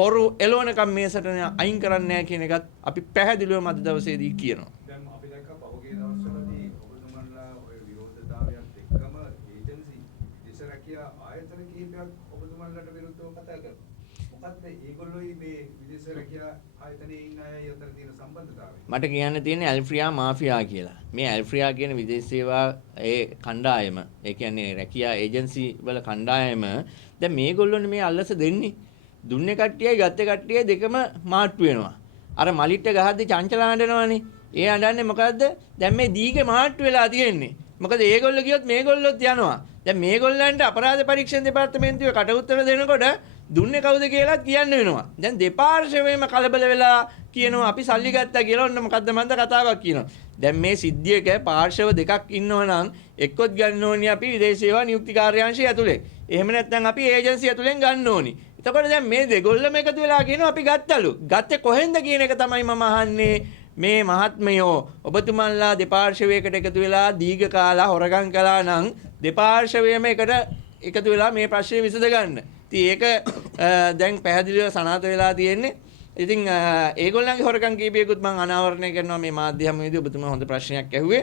හොරු එළවනකම් මේ සටන අයින් කරන්නේ නැහැ කියන එකත් අපි පැහැදිලිවම අද දවසේදී කියනවා. දැන් අපි දැක්ක පහුගිය දවස්වලදී ඔබතුමන්ලා ඔය විරෝධතාවයත් එක්කම ඒජන්සි විදේශ රැකියා ආයතන කිහිපයක් ඔබතුමන්ලට විරුද්ධව කතා කරනවා. මොකද්ද ඒගොල්ලෝයි මේ විදේශ රැකියා ආයතනයේ ඉන්න අය අතර තියෙන සම්බන්ධතාවය? මට කියන්න තියෙන්නේ ඇල්ෆ්‍රියා මාෆියා කියලා. මේ ඇල්ෆ්‍රියා කියන විදේශ සේවා ඒ කණ්ඩායම, ඒ කියන්නේ රැකියා ඒජන්සි වල කණ්ඩායම දැන් මේගොල්ලෝනේ මේ අල්ලස දෙන්නේ. දුන්නේ කට්ටියයි ගත්තේ කට්ටියයි දෙකම මාට්ටු වෙනවා. අර මලිට්ට ගහද්දි චංචල අඬනවනේ. ඒ අඬන්නේ මොකද්ද? දැන් මේ දීගේ මාට්ටු වෙලා තියෙන්නේ. මොකද ඒගොල්ලෝ කියොත් මේගොල්ලොත් යනවා. දැන් මේගොල්ලන්ට අපරාධ පරීක්ෂණ දෙපාර්තමේන්තුවේ කට උත්තර දෙනකොට දුන්නේ කවුද කියලාත් කියන්න වෙනවා. දැන් දෙපාර්ශ්වයේම කලබල වෙලා කියනවා අපි සල්ලි ගත්තා කියලා ඔන්න මොකද්ද මන්ද කතාවක් කියනවා. දැන් මේ සිද්ධියක පාර්ශව දෙකක් ඉන්නවනම් එක්කොත් ගන්න ඕනි අපි විදේශ සේවා නියුක්ති කාර්යාංශය ඇතුලේ. එහෙම නැත්නම් අපි ඒජන්සි ඇතුලෙන් ගන්න ඕනි. එතකොට දැන් මේ දෙගොල්ලම එකතු වෙලා කියනවා අපි ගත්තලු. ගත්තේ කොහෙන්ද කියන එක තමයි මම අහන්නේ. මේ මහත්මයෝ ඔබතුමන්ලා දෙපාර්ශවයකට එකතු වෙලා දීඝ කාලා හොරගම් කළා නම් දෙපාර්ශවයම එකට එකතු වෙලා මේ ප්‍රශ්නේ විසඳ ගන්න. ඉතින් ඒක දැන් පැහැදිලිව සනාථ වෙලා තියෙන්නේ. ඉතින් ඒගොල්ලන්ගේ හොරකම් කීපයකුත් මම අනාවරණය කරනවා මේ මාධ්‍ය හමුවේදී. ඔබතුමා හොඳ ප්‍රශ්නයක් ඇහුවේ.